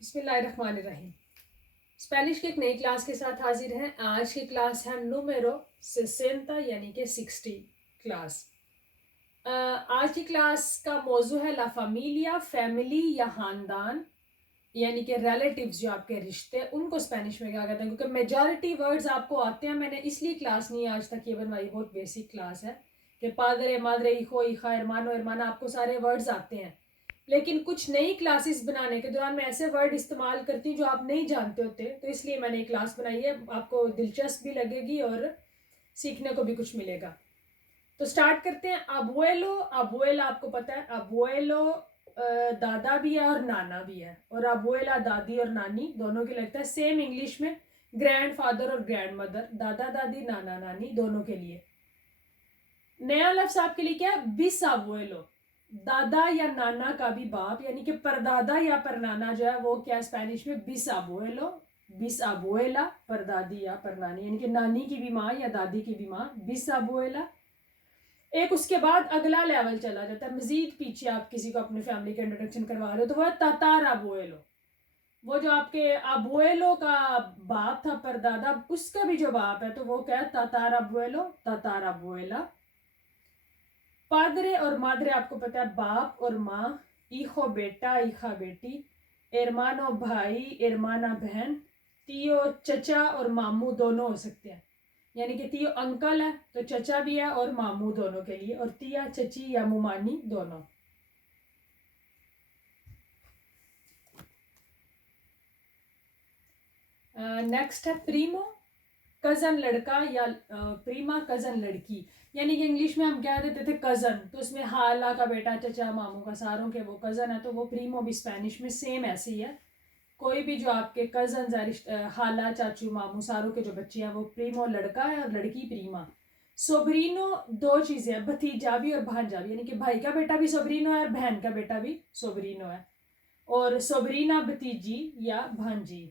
बिस्मिल्लाहिर्रहमानिर्रहीम। स्पेनिश की एक नई क्लास के साथ हाजिर हैं। आज की क्लास है número 60 यानी कि 60 क्लास। आज की क्लास का मौजू है ला फैमिलिया, फैमिली या खानदान, यानी कि रिलेटिव्स, जो आपके रिश्ते, उनको स्पेनिश में क्या कहते हैं। क्योंकि मेजॉरिटी वर्ड्स आपको आते हैं, मैंने इसलिए क्लास नहीं आज तक ये बनवाई, बहुत बेसिक क्लास है कि पादरे, मादरे, इखो, इखा, एरमानो, एरमाना, आपको सारे वर्ड्स आते हैं। लेकिन कुछ नई क्लासेस बनाने के दौरान मैं ऐसे वर्ड इस्तेमाल करती हूँ जो आप नहीं जानते होते, तो इसलिए मैंने एक क्लास बनाई है। आपको दिलचस्प भी लगेगी और सीखने को भी कुछ मिलेगा। तो स्टार्ट करते हैं। अबुएलो, अबुएला आपको पता है, अबुएलो दादा भी है और नाना भी है, और अबुएला दादी और नानी दोनों के लगता है। सेम इंग्लिश में ग्रैंड फादर और ग्रैंड मदर, दादा दादी नाना नानी दोनों के लिए। नया लफ्ज आपके लिए क्या है? बिस अबुएलो, दादा या नाना का भी बाप, यानी कि परदादा या परनाना जो है वो क्या है स्पेनिश में? बिस अबुएलो, बिस अबुएला, परदादी या परनानी, यानी कि नानी की भी माँ या दादी की भी माँ, बिस अबुएला। एक उसके बाद अगला लेवल चला जाता है, मजीद पीछे आप किसी को अपने फैमिली का इंट्रोडक्शन करवा रहे हो, तो वो है तातार अबुएलो। वो जो आपके अबुएलो का बाप था, परदादा, उसका भी जो बाप है, तो वो क्या है? Tatar अबुएलो, Tatar अबुएला। पादरे और मादरे आपको पता है, बाप और माँ, इखो बेटा, इखा बेटी, एरमानो भाई, एरमाना बहन, तियो चचा और मामू दोनों हो सकते हैं। यानी कि तियो अंकल है तो चचा भी है और मामू दोनों के लिए, और तिया चची या मुमानी दोनों। नेक्स्ट है प्रीमो, कजन लड़का या प्रीमा कजन लड़की। यानी कि इंग्लिश में हम क्या देते थे? कजन, तो उसमें हाला का बेटा, चचा, मामू का, सारों के वो कजन है, तो वो प्रीमो भी स्पेनिश में सेम ऐसे ही है। कोई भी जो आपके कजन है, हाला, चाचू, मामू, सारों के जो बच्चे हैं वो प्रीमो लड़का है और लड़की प्रीमा। सोब्रीनो दो चीजें हैं, भतीजा भी और भांजा भी, यानी कि भाई का बेटा भी सोब्रीनो है और बहन का बेटा भी सोब्रीनो है। और सोब्रीना भतीजी या भांजी।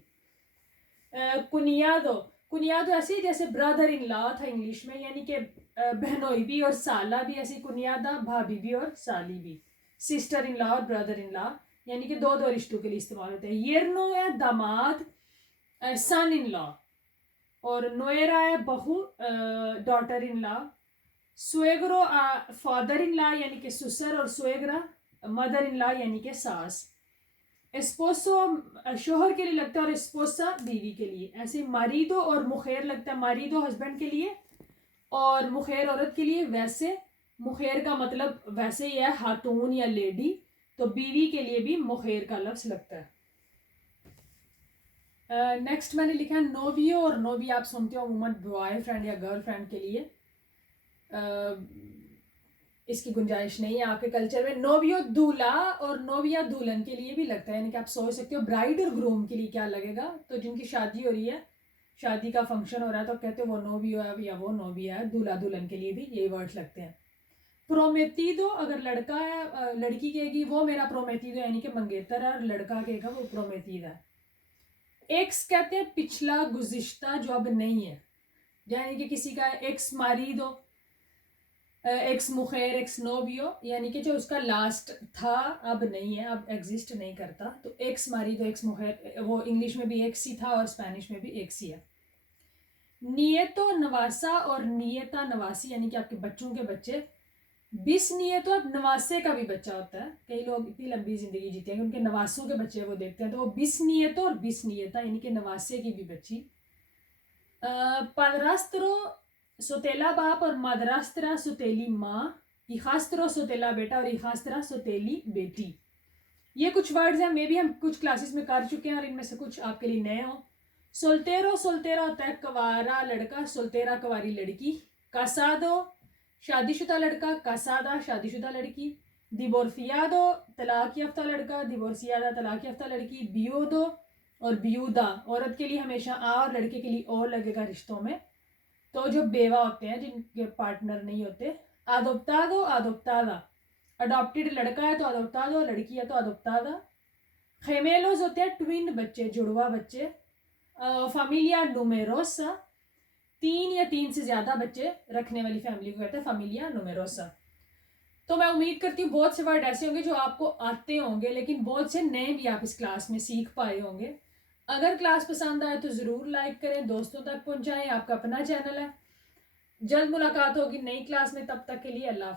कुनियादो, कुनियादो ऐसे जैसे ब्रदर इन लॉ था इंग्लिश में, यानी कि बहनोई भी और साला भी, ऐसी कुनियादा, भाभी भी और साली भी, सिस्टर इन लॉ और ब्रदर इन लॉ, यानी कि दो दो रिश्तों के लिए इस्तेमाल होते हैं। येरनो है दामाद, सन इन लॉ, और नोएरा है बहू, डॉटर इन लॉ। सुएग्रो फादर इन लॉ यानी कि ससुर, और सुएग्रा मदर इन लॉ यानी कि सास। एस्पोसो शोहर के लिए लगता है और एस्पोसा बीवी के लिए। ऐसे मारीदो और मुखेर लगता है, मारीदो हस्बैंड के लिए और मुखेर औरत के लिए। वैसे मुखेर का मतलब वैसे ही है हातून या लेडी, तो बीवी के लिए भी मुखेर का लफ्ज लगता है। नेक्स्ट मैंने लिखा है नोवियो, और नोवी आप सुनते हो अमूमन बॉयफ्रेंड या गर्लफ्रेंड के लिए। इसकी गुंजाइश नहीं है आपके कल्चर में। नोवियो दूल्हा और नोविया दुल्हन के लिए भी लगता है, यानी कि आप सोच सकते हो ब्राइड और ग्रूम के लिए क्या लगेगा। तो जिनकी शादी हो रही है, शादी का फंक्शन हो रहा है, तो कहते हैं वो नोवियो है या वो नोविया है। दूल्हा दुल्हन के लिए भी यही वर्ड्स लगते हैं। प्रोमेतीदो अगर लड़का है, लड़की कहेगी वो मेरा प्रोमेतीदो, यानी कि मंगेतर है, और लड़का कहेगा वो प्रोमेतीदा है। एक्स कहते हैं पिछला, गुज़िश्ता, जो अब नहीं है, यानी कि किसी का एक्स मारीदो, एक्स मुखेर, एक्स नोवियो, यानी कि जो उसका लास्ट था अब नहीं है, अब एग्जिस्ट नहीं करता, तो एक्स मारीदो, एक्स मुखेर, वो इंग्लिश में भी एक्स ही था और स्पेनिश में भी एक्स ही है। नियतो नवासा और नियता नवासी, यानी कि आपके बच्चों के बच्चे। बिस नियतो अब नवासे का भी बच्चा होता है। कई लोग इतनी लंबी जिंदगी जीते हैं कि उनके नवासों के बच्चे वो देखते हैं, तो वो बिस नियतो और बिस नियता, यानी कि नवासे की भी बच्ची। पादरास्त्रो सोतेला बाप और मादरास्त्रा सोतेली माँ, इखास्त्रो सोतेला बेटा और इखास्त्रा सोतेली बेटी। ये कुछ वर्ड्स हैं, मे भी हम कुछ क्लासेस में कर चुके हैं और इनमें से कुछ आपके लिए नए हो। सोल्टेरो, सोल्टेरा होता है कवारा लड़का, सोल्टेरा कवारी लड़की। कासादो शादीशुदा लड़का, कासादा शादीशुदा लड़की। दिवोर्सियादो तलाक याफ्ता लड़का, दिवोर्सियादा तलाक याफ्ता लड़की। बियोदो और बियूदा, औरत के लिए हमेशा आ और लड़के के लिए ओ लगेगा रिश्तों में, तो जो बेवा होते हैं जिनके पार्टनर नहीं होते। आदोप्तादो, आदोप्तादा, अडॉप्टेड लड़का है तो अडोप्तादो, लड़की है तो अडोप्तादा। खेमेलोज होते हैं ट्विन बच्चे, जुड़वा बच्चे। फैमिलिया नुमेरोसा, तीन या तीन से ज्यादा बच्चे रखने वाली फैमिली को कहते हैं फैमिलिया नुमेरोसा। तो मैं उम्मीद करती हूँ बहुत से वर्ड ऐसे होंगे जो आपको आते होंगे, लेकिन बहुत से नए भी आप इस क्लास में सीख पाए होंगे। अगर क्लास पसंद आए तो ज़रूर लाइक करें, दोस्तों तक पहुँचाएँ। आपका अपना चैनल है। जल्द मुलाकात होगी नई क्लास में, तब तक के लिए अल्लाह हाफ़िज़।